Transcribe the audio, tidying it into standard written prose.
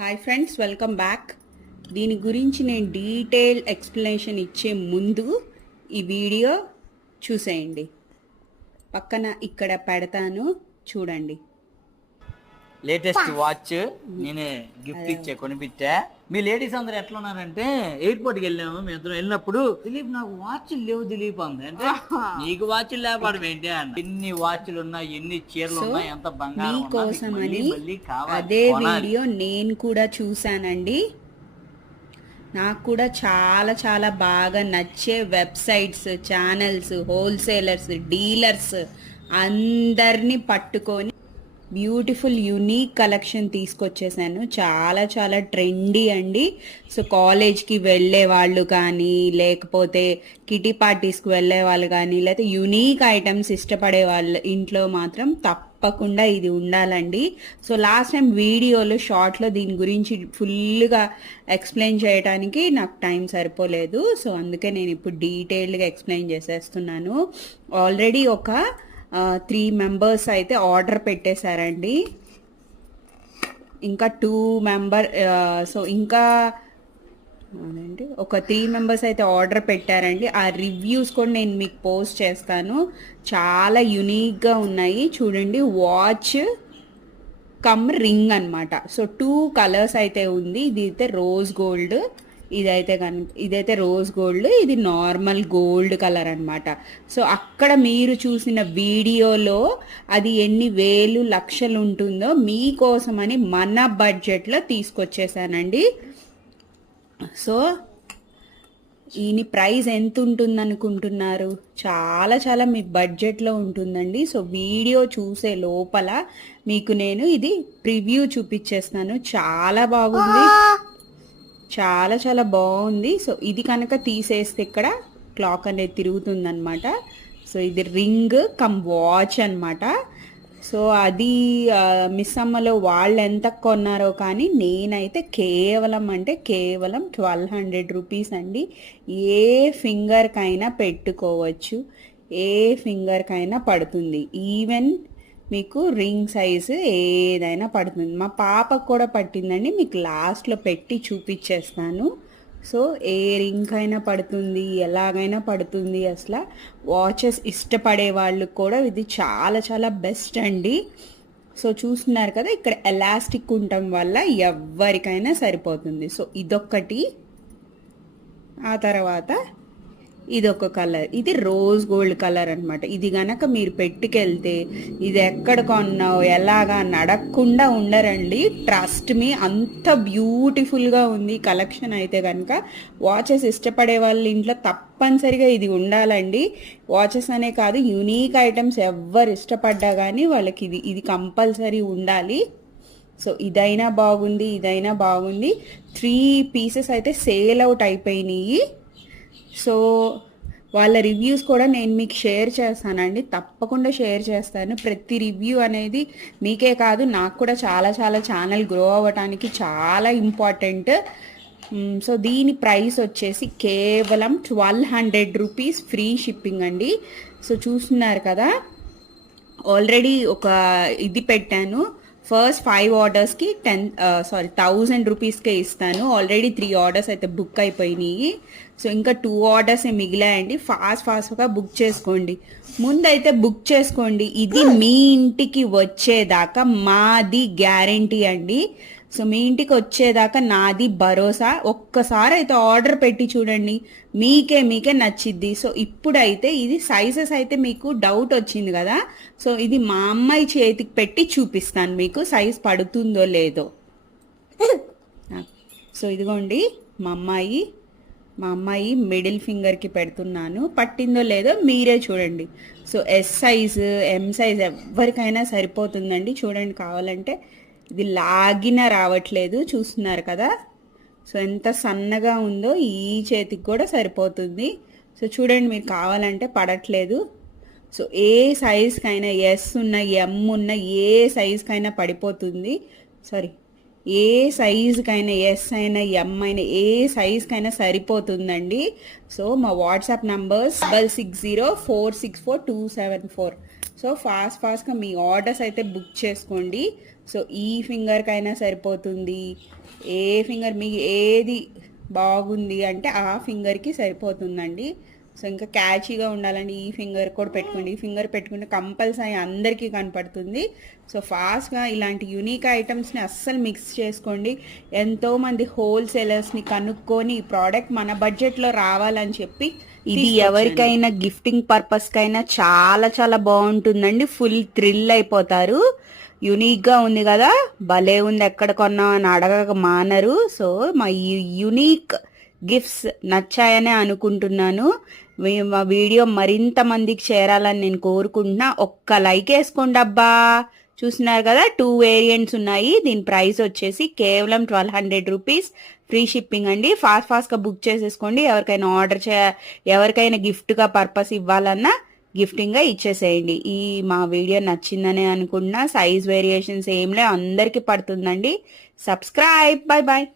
Hi friends, welcome back. దీని గురించి నేను డీటెయిల్ ఎక్స్ప్లెనేషన్ ఇచ్చే ముందు ఈ వీడియో చూసేయండి. పక్కన ఇక్కడ పెడతాను, చూడండి. లేటెస్ట్ వాచ్ నేనే గిఫ్ట్ ఇచ్చే కొనిపించా. మీ లేడీస్ అందరు ఎట్లా ఉన్నారంటే, ఎయిర్పోర్ట్కి వెళ్ళాము మేము ఇద్దరం. వెళ్ళినప్పుడు దిలీప్ నాకు వాచ్ లేవు దిలీప్ అంది. అంటే నీకు వాచ్ లేకపోవడం ఏంటి అన్న. ఎన్ని వాచ్లు ఉన్నాయి, ఎన్ని చీరలు ఉన్నాయి, ఎంత బంగారం మీకోసమని అదే వీడియో నేను కూడా చూసానండి. నాకు కూడా చాలా చాలా బాగా నచ్చే వెబ్సైట్స్, ఛానల్స్, హోల్సేలర్స్, డీలర్స్ అందరినీ పట్టుకొని బ్యూటిఫుల్ యూనిక్ కలెక్షన్ తీసుకొచ్చేసాను. చాలా చాలా ట్రెండీ అండి. సో కాలేజ్కి వెళ్ళే వాళ్ళు కానీ, లేకపోతే కిటీ పార్టీస్కి వెళ్ళే వాళ్ళు కానీ, లేకపోతే యూనిక్ ఐటమ్స్ ఇష్టపడే వాళ్ళు ఇంట్లో మాత్రం తప్పకుండా ఇది ఉండాలండి. సో లాస్ట్ టైం వీడియోలో షార్ట్లో దీని గురించి ఫుల్గా ఎక్స్ప్లెయిన్ చేయడానికి నాకు టైం సరిపోలేదు. సో అందుకే నేను ఇప్పుడు డీటెయిల్డ్గా ఎక్స్ప్లెయిన్ చేసేస్తున్నాను. ఆల్రెడీ ఒక 3 మెంబర్స్ అయితే ఆర్డర్ పెట్టేశారండి. ఇంకా 2 మెంబర్ సో ఇంకా అదేంటి ఒక 3 మెంబర్స్ అయితే ఆర్డర్ పెట్టారండి. ఆ రివ్యూస్ కూడా నేను మీకు పోస్ట్ చేస్తాను. చాలా యునీక్గా ఉన్నాయి చూడండి. వాచ్ కమ్ రింగ్ అనమాట. సో 2 కలర్స్ అయితే ఉంది. ఇది అయితే రోజ్ గోల్డ్, ఇదైతే రోజ్ గోల్డ్, ఇది నార్మల్ గోల్డ్ కలర్ అనమాట. సో అక్కడ మీరు చూసిన వీడియోలో అది ఎన్ని వేలు లక్షలు ఉంటుందో మీకోసమని మన బడ్జెట్లో తీసుకొచ్చేసానండి. సో ఈయన ప్రైస్ ఎంత ఉంటుంది అనుకుంటున్నారు? చాలా చాలా మీ బడ్జెట్లో ఉంటుందండి. సో వీడియో చూసే లోపల మీకు నేను ఇది ప్రివ్యూ చూపించేస్తాను. చాలా బాగుంది, చాలా చాలా బాగుంది. సో ఇది కనుక తీసేస్తే ఇక్కడ క్లాక్ అనేది తిరుగుతుందనమాట. సో ఇది రింగ్ కమ్ వాచ్ అనమాట. సో అది మిస్ అమ్మలో వాళ్ళు ఎంత కొన్నారో కానీ నేనైతే కేవలం 1200 రూపీస్ అండి. ఏ ఫింగర్కైనా పెట్టుకోవచ్చు, ఏ ఫింగర్కైనా పడుతుంది. ఈవెన్ మీకు రింగ్ సైజు ఏదైనా పడుతుంది. మా పాపకు కూడా పట్టిందండి, మీకు లాస్ట్లో పెట్టి చూపించేస్తాను. సో ఏ రింగ్ అయినా పడుతుంది, ఎలాగైనా పడుతుంది. అసలు వాచెస్ ఇష్టపడే వాళ్ళు కూడా ఇది చాలా చాలా బెస్ట్ అండి. సో చూస్తున్నారు కదా, ఇక్కడ ఎలాస్టిక్ ఉండటం వల్ల ఎవరికైనా సరిపోతుంది. సో ఇదొక్కటి. ఆ తర్వాత ఇదొక కలర్, ఇది రోజ్ గోల్డ్ కలర్ అనమాట. ఇది గనక మీరు పెట్టుకెళ్తే ఇది ఎక్కడ కొన్నావు ఎలాగా నడక్కుండా ఉండరండి. ట్రస్ట్ మీ, అంత బ్యూటిఫుల్గా ఉంది కలెక్షన్. అయితే కనుక వాచెస్ ఇష్టపడే వాళ్ళ ఇంట్లో తప్పనిసరిగా ఇది ఉండాలండి. వాచెస్ అనే కాదు, యూనిక్ ఐటమ్స్ ఎవరు ఇష్టపడ్డా కానీ వాళ్ళకి ఇది కంపల్సరీ ఉండాలి. సో ఇదైనా బాగుంది, ఇదైనా బాగుంది. 3 పీసెస్ అయితే సేల్ అవుట్ అయిపోయినాయి. సో వాళ్ళ రివ్యూస్ కూడా నేను మీకు షేర్ చేస్తానండి, తప్పకుండా షేర్ చేస్తాను. ప్రతి రివ్యూ అనేది మీకే కాదు, నాకు కూడా చాలా చాలా ఛానల్ గ్రో అవ్వడానికి చాలా ఇంపార్టెంట్. సో దీని ప్రైస్ వచ్చేసి కేవలం 1200 రూపీస్, ఫ్రీ షిప్పింగ్ అండి. సో చూస్తున్నారు కదా, ఆల్రెడీ ఒక ఇది పెట్టాను. ఫస్ట్ 5 ఆర్డర్స్కి 1000 రూపీస్కే ఇస్తాను. ఆల్రెడీ 3 ఆర్డర్స్ అయితే బుక్ అయిపోయినాయి. సో ఇంకా 2 ఆర్డర్స్ మిగిలాయండి. ఫాస్ట్గా బుక్ చేసుకోండి. ముందైతే బుక్ చేసుకోండి. ఇది మీ ఇంటికి వచ్చేదాకా మాది గ్యారంటీ అండి. సో మీ ఇంటికి వచ్చేదాకా నాది భరోసా. ఒక్కసారి అయితే ఆర్డర్ పెట్టి చూడండి, మీకే నచ్చిద్ది. సో ఇప్పుడైతే ఇది సైజెస్ అయితే మీకు డౌట్ వచ్చింది కదా. సో ఇది మా అమ్మాయి చేతికి పెట్టి చూపిస్తాను మీకు, సైజ్ పడుతుందో లేదో. సో ఇదిగోండి మా అమ్మాయి మిడిల్ ఫింగర్కి పెడుతున్నాను, పట్టిందో లేదో మీరే చూడండి. So yes size, M size ఎవరికైనా సరిపోతుందండి. చూడండి, కావాలంటే ఇది లాగిన రావట్లేదు, చూస్తున్నారు కదా. సో ఎంత సన్నగా ఉందో, ఈ చేతికి కూడా సరిపోతుంది. సో చూడండి, మీరు కావాలంటే పడట్లేదు. సో ఏ సైజ్కైనా, ఎస్ ఉన్న, ఎం ఉన్న, ఏ సైజ్కైనా పడిపోతుంది. ఏ సైజుకైనా, ఎస్ అయినా, ఎం అయినా, ఏ సైజుకైనా సరిపోతుందండి. సో మా వాట్సాప్ నంబర్స్ 6604644274. సో ఫాస్ట్గా మీ ఆర్డర్స్ అయితే బుక్ చేసుకోండి. సో ఈ ఫింగర్కైనా సరిపోతుంది, ఏ ఫింగర్ మీకు ఏది బాగుంది అంటే ఆ ఫింగర్కి సరిపోతుందండి. సో ఇంకా క్యాచీగా ఉండాలండి, ఈ ఫింగర్ కూడా పెట్టుకోండి. ఈ ఫింగర్ పెట్టుకుంటే కంపల్సరీ అందరికీ కనపడుతుంది. సో ఫాస్ట్గా ఇలాంటి యూనిక్ ఐటమ్స్ని అస్సలు మిక్స్ చేసుకోండి. ఎంతోమంది హోల్సేలర్స్ని కనుక్కొని ఈ ప్రోడక్ట్ మన బడ్జెట్లో రావాలని చెప్పి ఇది ఎవరికైనా గిఫ్టింగ్ పర్పస్కైనా చాలా చాలా బాగుంటుందండి. ఫుల్ థ్రిల్ అయిపోతారు. యూనిక్గా ఉంది కదా, భలే ఉంది, ఎక్కడ కొన్నా అని అడగక మానరు. సో మా యూనిక్ గిఫ్ట్స్ నచ్చాయనే అనుకుంటున్నాను. మా వీడియో మరింత మందికి చేరాలని నేను కోరుకుంటున్నా. ఒక్క లైక్ వేసుకోండి అబ్బా. చూస్తున్నారు కదా 2 వేరియంట్స్ ఉన్నాయి. దీని ప్రైస్ వచ్చేసి కేవలం 1200 రూపీస్, ఫ్రీ షిప్పింగ్ అండి. ఫాస్ట్గా బుక్ చేసేసుకోండి. ఎవరికైనా గిఫ్ట్గా పర్పస్ ఇవ్వాలన్నా గిఫ్టింగ్గా ఇచ్చేసేయండి. ఈ మా వీడియో నచ్చిందని అనుకుంటున్నా. సైజ్ వేరియేషన్స్ ఏం లే, అందరికీ పడుతుందండి. సబ్స్క్రైబ్. Bye bye.